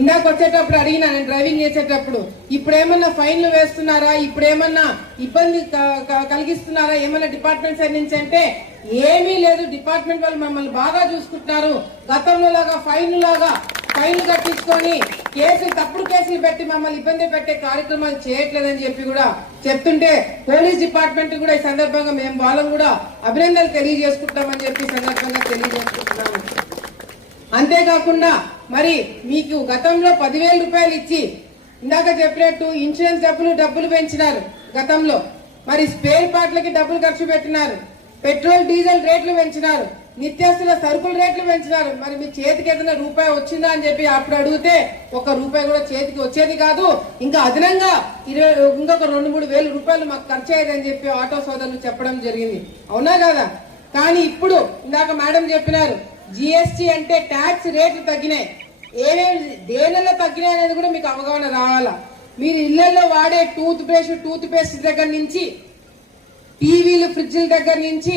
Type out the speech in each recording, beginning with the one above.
ఇందాక వచ్చేటప్పుడు అడిగినా నేను డ్రైవింగ్ చేసేటప్పుడు ఇప్పుడేమన్నా ఫైన్లు వేస్తున్నారా, ఇప్పుడేమన్నా ఇబ్బంది కలిగిస్తున్నారా ఏమన్నా డిపార్ట్మెంట్ సైడ్ నుంచి అంటే ఏమీ లేదు. డిపార్ట్మెంట్ వాళ్ళు మమ్మల్ని బాగా చూసుకుంటున్నారు. గతంలో లాగా ఫైన్లు కట్టించుకొని తప్పుడు కేసులు పెట్టి మమ్మల్ని ఇబ్బంది పెట్టే కార్యక్రమాలు చేయట్లేదని చెప్పి కూడా చెప్తుంటే పోలీస్ డిపార్ట్మెంట్ కూడా ఈ సందర్భంగా మేము వాళ్ళని కూడా అభినందనలు తెలియజేసుకుంటామని చెప్పి సందర్భంగా తెలియజేసుకుంటున్నాము. అంతేకాకుండా మరి మీకు గతంలో 10,000 రూపాయలు ఇచ్చి ఇందాక చెప్పినట్టు ఇన్సూరెన్స్ డబ్బులు పెంచినారు. గతంలో మరి స్పేర్ పార్ట్లకి డబ్బులు ఖర్చు పెట్టినారు. పెట్రోల్ డీజిల్ రేట్లు పెంచినారు. నిత్యావసర సరుకుల రేట్లు పెంచినారు. మరి మీ చేతికి ఏదైనా రూపాయి వచ్చిందా అని చెప్పి అప్పుడు అడిగితే ₹1 కూడా చేతికి వచ్చేది కాదు. ఇంకా అదనంగా ఇంకొక 2-3 వేల రూపాయలు మాకు ఖర్చు అయ్యేదని చెప్పి ఆటో సోదరులు చెప్పడం జరిగింది. అవునా కదా? కానీ ఇప్పుడు ఇందాక మేడం చెప్పినారు జిఎస్టీ అంటే ట్యాక్స్ రేట్లు తగ్గినాయి. ఏమేమి దేనిలో తగ్గినాయి అనేది కూడా మీకు అవగాహన రావాలా. మీరు ఇళ్లలో వాడే టూత్ పేస్ట్ దగ్గర నుంచి, టీవీలు, ఫ్రిడ్జ్ల దగ్గర నుంచి,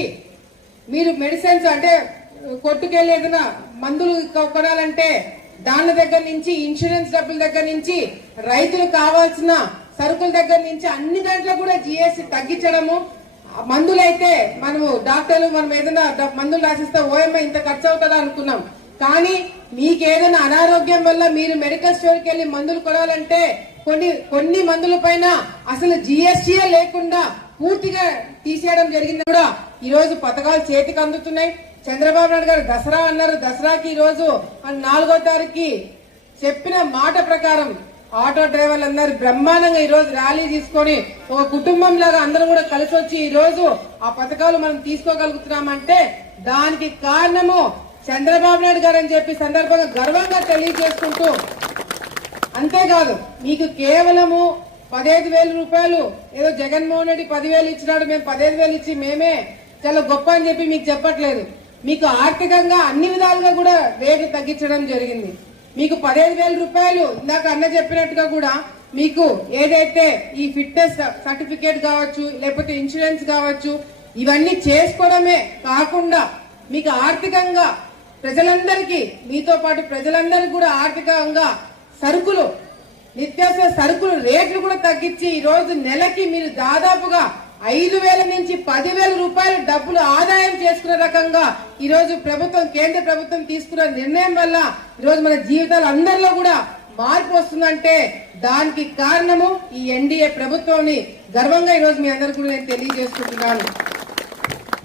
మీరు మెడిసిన్స్ అంటే కొట్టుకెళ్ళి ఏదైనా మందులు కొనాలంటే దాని దగ్గర నుంచి, ఇన్సూరెన్స్ డబ్బుల దగ్గర నుంచి, రైతులకు కావాల్సిన సరుకుల దగ్గర నుంచి అన్ని దాంట్లో కూడా జిఎస్టీ తగ్గించడము. మందులైతే మనము డాక్టర్లు మనం ఏదైనా మందులు రాసిస్తే ఓఎంఐ ఇంత ఖర్చు అవుతుందా అనుకున్నాం. కానీ మీకేదైనా అనారోగ్యం వల్ల మీరు మెడికల్ స్టోర్కి వెళ్ళి మందులు కొనాలంటే కొన్ని మందుల పైన అసలు జిఎస్టీయే లేకుండా పూర్తిగా తీసేయడం జరిగింది. కూడా ఈ రోజు పథకాలు చేతికి అందుతున్నాయి. చంద్రబాబు నాయుడు గారు దసరా అన్నారు. దసరాకి ఈ రోజు 4వ తారీఖుకి చెప్పిన మాట ప్రకారం ఆటో డ్రైవర్లు అందరూ బ్రహ్మాండంగా ఈ రోజు ర్యాలీ తీసుకొని ఒక కుటుంబం లాగా అందరూ కూడా కలిసి వచ్చి ఈ రోజు ఆ పథకాలు మనం తీసుకోగలుగుతున్నామంటే దానికి కారణము చంద్రబాబు నాయుడు గారు అని చెప్పి సందర్భంగా గర్వంగా తెలియజేసుకుంటూ, అంతేకాదు మీకు కేవలము 15,000 రూపాయలు ఏదో జగన్మోహన్ రెడ్డి 10,000 ఇచ్చినాడు, మేము 15,000 ఇచ్చి మేమే చాలా గొప్ప అని చెప్పి మీకు చెప్పట్లేదు. మీకు ఆర్థికంగా అన్ని విధాలుగా కూడా రేట్లు తగ్గించడం జరిగింది. మీకు 15,000 రూపాయలు ఇందాక అన్న చెప్పినట్టుగా కూడా మీకు ఏదైతే ఈ ఫిట్నెస్ సర్టిఫికేట్ కావచ్చు, లేకపోతే ఇన్సూరెన్స్ కావచ్చు, ఇవన్నీ చేసుకోవడమే కాకుండా మీకు ఆర్థికంగా ప్రజలందరికీ, మీతో పాటు ప్రజలందరికీ కూడా ఆర్థికంగా సరుకులు, నిత్యావసర సరుకులు రేట్లు కూడా తగ్గించి ఈ రోజు నెలకి మీరు దాదాపుగా 5,000 నుంచి 10,000 రూపాయలు డబ్బులు ఆదాయం చేసుకునే రకంగా ఈ రోజు కేంద్ర ప్రభుత్వం తీసుకున్న నిర్ణయం వల్ల ఈ రోజు మన జీవితాలు అందరిలో కూడా మార్పు వస్తుందంటే దానికి కారణము ఈ ఎన్డీఏ ప్రభుత్వాన్ని గర్వంగా ఈ రోజు మీ అందరికీ కూడా నేను తెలియజేసుకుంటున్నాను.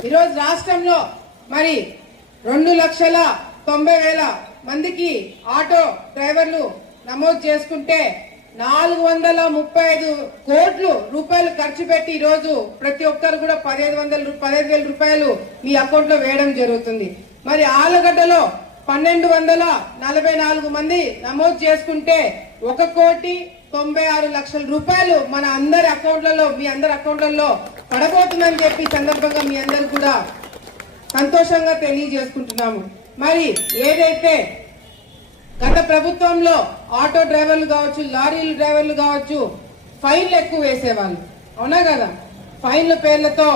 ఈరోజు రాష్ట్రంలో మరి 2,90,000 మందికి ఆటో డ్రైవర్లు నమోదు చేసుకుంటే 435 కోట్ల రూపాయలు ఖర్చు పెట్టి ఈ రోజు ప్రతి ఒక్కరు కూడా 15,000 రూపాయలు మీ అకౌంట్ లో వేయడం జరుగుతుంది. మరి ఆలగడ్డలో 1,244 మంది నమోదు చేసుకుంటే 1,96,00,000 రూపాయలు మన అందరి అకౌంట్లలో, మీ అందరి అకౌంట్లలో పడబోతుందని చెప్పి సందర్భంగా మీ అందరు కూడా సంతోషంగా తెలియజేసుకుంటున్నాము. మరి ఏదైతే గత ప్రభుత్వంలో ఆటో డ్రైవర్లు కావచ్చు, లారీల డ్రైవర్లు కావచ్చు ఫైన్లు ఎక్కువ వేసేవాళ్ళు, అవునా కదా? ఫైన్ల పేర్లతో